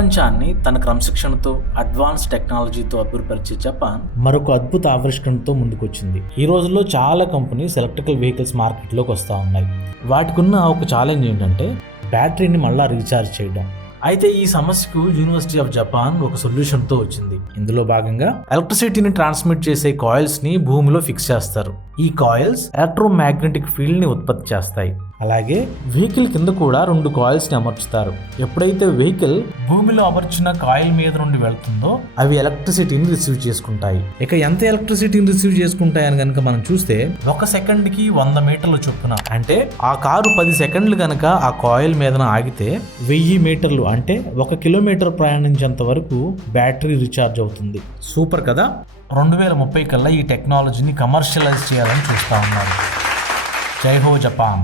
ప్రపంచాన్ని తన క్రమశిక్షణతో అడ్వాన్స్ టెక్నాలజీతో అభివృద్ధిపరిచే జపాన్ మరొక అద్భుత ఆవిష్కరణతో ముందుకొచ్చింది. ఈ రోజుల్లో చాలా కంపెనీస్ ఎలక్ట్రికల్ వెహికల్స్ మార్కెట్లోకి వస్తూ ఉన్నాయి. వాటికున్న ఒక ఛాలెంజ్ ఏంటంటే బ్యాటరీని మళ్ళా రీఛార్జ్ చేయడం. అయితే ఈ సమస్యకు యూనివర్సిటీ ఆఫ్ జపాన్ ఒక సొల్యూషన్తో వచ్చింది. ఇందులో భాగంగా ఎలక్ట్రిసిటీని ట్రాన్స్మిట్ చేసే కాయిల్స్ ని భూమిలో ఫిక్స్ చేస్తారు. ఈ కాయిల్స్ ఎలక్ట్రోమాగ్నెటిక్ ఫీల్డ్ ని ఉత్పత్తి చేస్తాయి. అలాగే వెహికల్ కింద కూడా 2 కాయిల్స్ ని అమర్చుతారు. ఎప్పుడైతే వెహికల్ భూమిలో అమర్చిన కాయిల్ మీద నుండి వెళ్తుందో అవి ఎలక్ట్రిసిటీని రిసీవ్ చేసుకుంటాయి. ఇక ఎంత ఎలక్ట్రిసిటీని రిసీవ్ చేసుకుంటాయని కనుక మనం చూస్తే 1 సెకండ్కి 100 మీటర్ల చొప్పున, అంటే ఆ కారు 10 సెకండ్లు కనుక ఆ కాయిల్ మీద ఆగితే 1000 మీటర్లు అంటే 1 కిలోమీటర్ ప్రయాణించేంత వరకు బ్యాటరీ రీఛార్జ్ అవుతుంది. సూపర్ కదా. 2030 కల్లా ఈ టెక్నాలజీని కమర్షియలైజ్ చేయాలని చూస్తూ ఉన్నారు. జై హో జపాన్.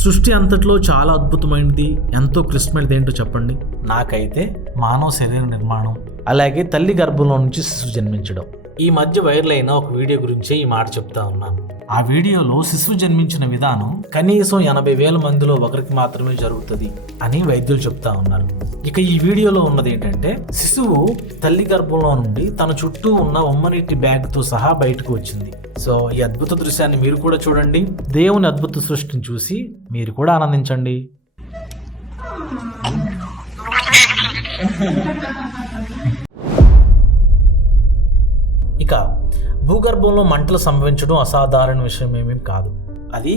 సృష్టి అంతట్లో చాలా అద్భుతమైనది, ఎంతో క్లిష్టమైనది ఏంటో చెప్పండి. నాకైతే మానవ శరీర నిర్మాణం, అలాగే తల్లి గర్భంలో నుంచి శిశువు జన్మించడం. ఈ మధ్య వైరల్ అయిన ఒక వీడియో గురించే ఈ మాట చెప్తా ఉన్నాను. ఆ వీడియోలో శిశువు జన్మించిన విధానం కనీసం 80,000 మందిలో ఒకరికి మాత్రమే జరుగుతుంది అని వైద్యులు చెప్తా ఉన్నారు. ఇక ఈ వీడియోలో ఉన్నది ఏంటంటే శిశువు తల్లి గర్భంలో నుండి తన చుట్టూ ఉన్న ఉమ్మనీటి బ్యాగ్తో సహా బయటకు వచ్చింది. సో ఈ అద్భుత దృశ్యాన్ని మీరు కూడా చూడండి. దేవుని అద్భుత సృష్టిని చూసి మీరు కూడా ఆనందించండి. ఇక భూగర్భంలో మంటలు సంభవించడం అసాధారణ విషయం ఏమీ కాదు. అది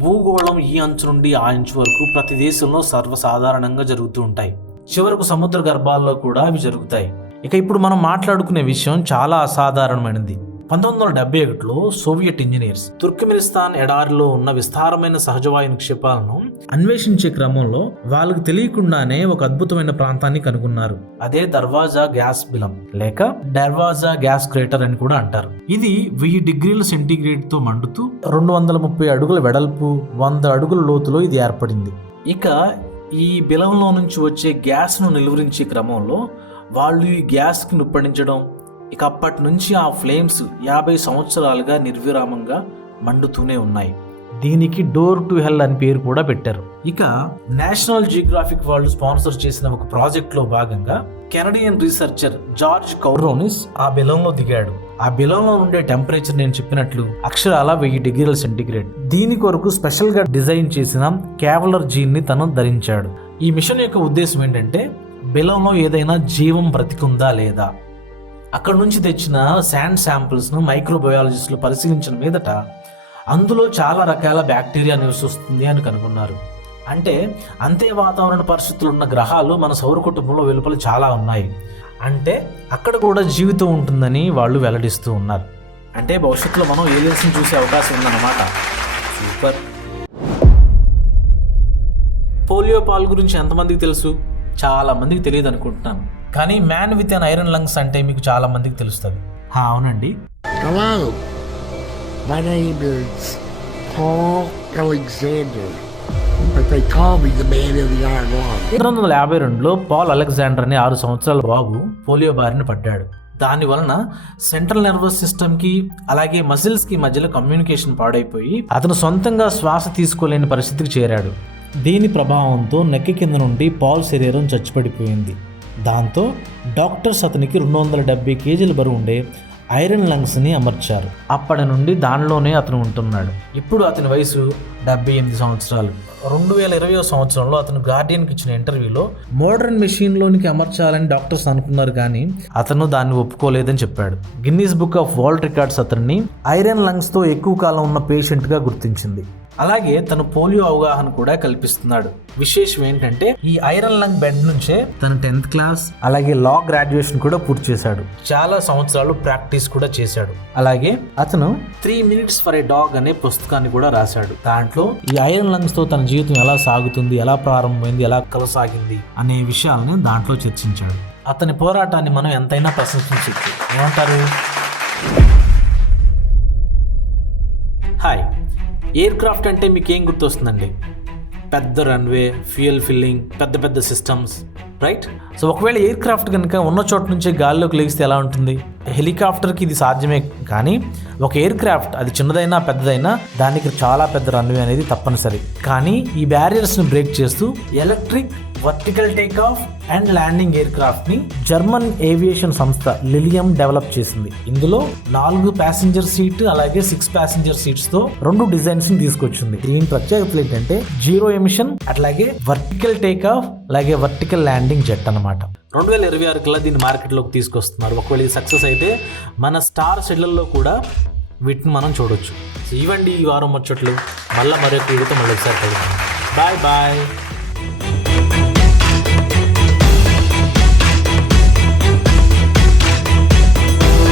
భూగోళం ఈ అంచు నుండి ఆ అంచు వరకు ప్రతి దేశంలో సర్వసాధారణంగా జరుగుతూ ఉంటాయి. చివరకు సముద్ర గర్భాల్లో కూడా అవి జరుగుతాయి. ఇక ఇప్పుడు మనం మాట్లాడుకునే విషయం చాలా అసాధారణమైనది. 1971లో సోవియట్ ఇంజనీర్స్ తుర్క్మెనిస్తాన్ ఎడారిలో ఉన్న విస్తారమైన సహజవాయు నిక్షేపాలను అన్వేషించే క్రమంలో వాళ్ళకు తెలియకుండానే ఒక అద్భుతమైన ప్రాంతాన్ని కనుగొన్నారు. అదే దర్వాజా గ్యాస్ బిలం లేక దర్వాజా గ్యాస్ క్రేటర్ అని కూడా అంటారు. ఇది 1000 డిగ్రీల సెంటీగ్రేడ్ తో మండుతూ 230 అడుగుల వెడల్పు, 100 అడుగుల లోతులో ఇది ఏర్పడింది. ఇక ఈ బిలంలో నుంచి వచ్చే గ్యాస్ ను నిలువరించే క్రమంలో వాళ్ళు ఈ గ్యాస్ కి నిప్పడించడం, ఇక అప్పటి నుంచి ఆ ఫ్లేమ్స్ 50 సంవత్సరాలుగా నిర్విరామంగా మండుతూనే ఉన్నాయి. దీనికి డోర్ టు హెల్ అని పేరు కూడా పెట్టారు. ఇక నేషనల్ జియోగ్రాఫిక్ వాళ్ళు స్పాన్సర్ చేసిన ఒక ప్రాజెక్ట్ లో భాగంగా కెనడియన్ రీసెర్చర్ జార్జ్ కౌరోనిస్ ఆ బిలంలో దిగాడు. ఆ బిలంలో ఉండే టెంపరేచర్ నేను చెప్పినట్లు అక్షరాల 1000 డిగ్రీల సెంటీగ్రేడ్. దీని కొరకు స్పెషల్ గా డిజైన్ చేసిన కేవలర్ జీన్ ని తను ధరించాడు. ఈ మిషన్ యొక్క ఉద్దేశం ఏంటంటే బిలంలో ఏదైనా జీవం బ్రతికుందా లేదా. అక్కడ నుంచి తెచ్చిన శాండ్ శాంపిల్స్ను మైక్రోబయాలజిస్టులు పరిశీలించిన మీదట అందులో చాలా రకాల బ్యాక్టీరియా నివసిస్తుంది అని కనుగొన్నారు. అంటే అంతే వాతావరణ పరిస్థితులు ఉన్న గ్రహాలు మన సౌర కుటుంబంలో వెలుపల చాలా ఉన్నాయి. అంటే అక్కడ కూడా జీవితం ఉంటుందని వాళ్ళు వెల్లడిస్తూ ఉన్నారు. అంటే భవిష్యత్తులో మనం ఏలియన్స్ని చూసే అవకాశం ఉందన్నమాట. సూపర్. పోలియో పాలు గురించి ఎంతమందికి తెలుసు? చాలా మందికి తెలియదు అనుకుంటున్నాను. కానీ man with an iron lungs అంటే మీకు చాలా మందికి తెలుస్తుంది. అవునండి. Hello, my name is Paul Alexander, but they call me the man in the iron lung. 1952లో పాల్ అలెగ్జాండర్ అనే 6 సంవత్సరాల బాబు పోలియో బారిన పడ్డాడు. దాని వలన సెంట్రల్ నర్వస్ సిస్టమ్ కి అలాగే మసిల్స్ కి మధ్యలో కమ్యూనికేషన్ పాడైపోయి అతను సొంతంగా శ్వాస తీసుకోలేని పరిస్థితికి చేరాడు. దీని ప్రభావంతో నెక్కి కింద నుండి పాల్ శరీరం చచ్చిపడిపోయింది. దాంతో డాక్టర్స్ అతనికి 270 కేజీల బరువు ఉండే ఐరన్ లంగ్స్ని అమర్చారు. అప్పటి నుండి దానిలోనే అతను ఉంటున్నాడు. ఇప్పుడు అతని వయసు 78 సంవత్సరాలు. 2020 సంవత్సరంలో అతను గార్డియన్కి ఇచ్చిన ఇంటర్వ్యూలో మోడర్న్ మెషిన్లోనికి అమర్చాలని డాక్టర్స్ అనుకున్నారు, కానీ అతను దాన్ని ఒప్పుకోలేదని చెప్పాడు. Guinness book of world records అతన్ని ఐరన్ లంగ్స్తో ఎక్కువ కాలం ఉన్న పేషెంట్గా గుర్తించింది. అలాగే తను పోలియో అవగాహన కూడా కల్పిస్తున్నాడు. విశేషం ఏంటంటే ఈ ఐరన్ లంగ్ బెడ్ నుంచే తను 10th క్లాస్ అలాగే లా గ్రాడ్యుయేషన్ కూడా పూర్తి చేశాడు. చాలా సంవత్సరాలు ప్రాక్టీస్ కూడా చేశాడు. అలాగే అతను 3 minutes for a dog అనే పుస్తకాన్ని కూడా రాశాడు. దాంట్లో ఈ ఐరన్ లంగ్స్ తో తన జీవితం ఎలా సాగుతుంది, ఎలా ప్రారంభమైంది, ఎలా కొనసాగింది అనే విషయాలని దాంట్లో చర్చించాడు. అతని పోరాటాన్ని మనం ఎంతైనా ప్రశంసించవచ్చు. ఏమంటారు? హాయ్, ఎయిర్ క్రాఫ్ట్ అంటే మీకేం గుర్తొస్తుందండి? పెద్ద రన్వే, ఫ్యూయల్ ఫిల్లింగ్, పెద్ద పెద్ద సిస్టమ్స్, రైట్? సో ఒకవేళ ఎయిర్ క్రాఫ్ట్ కనుక ఉన్న చోట నుంచే గాల్లోకి లెగిస్తే ఎలా ఉంటుంది? హెలికాప్టర్కి ఇది సాధ్యమే, కానీ ఒక ఎయిర్ క్రాఫ్ట్ అది చిన్నదైనా పెద్దదైనా దానికి చాలా పెద్ద రన్వే అనేది తప్పనిసరి. కానీ ఈ బ్యారియర్స్ని బ్రేక్ చేస్తూ electric vertical take off and landing air craft ని జర్మన్ ఏవియేషన్ సంస్థ లిలియం డెవలప్ చేసింది. ఇందులో 4 ప్యాసింజర్ సీట్ అలాగే 6 ప్యాసింజర్ సీట్స్ తో 2 డిజైన్స్ ని తీసుకొచ్చింది. దీని ప్రత్యేకతలు ఏంటంటే 0 ఎమిషన్, అట్లాగే వర్టికల్ టేక్ ఆఫ్, అలాగే వర్టికల్ ల్యాండింగ్ జెట్ అన్నమాట. 2026 కల్లా దీన్ని మార్కెట్లోకి తీసుకొస్తున్నారు. ఒకవేళ ఇది సక్సెస్ అయితే మన స్టార్ సెట్లలో కూడా వీటిని మనం చూడొచ్చు. ఇవ్వండి ఈ వారం ముచ్చట్లు. మళ్ళీ మరొక వీడియోతో మళ్ళీ ఒకసారి కలుద్దాం. Bye bye.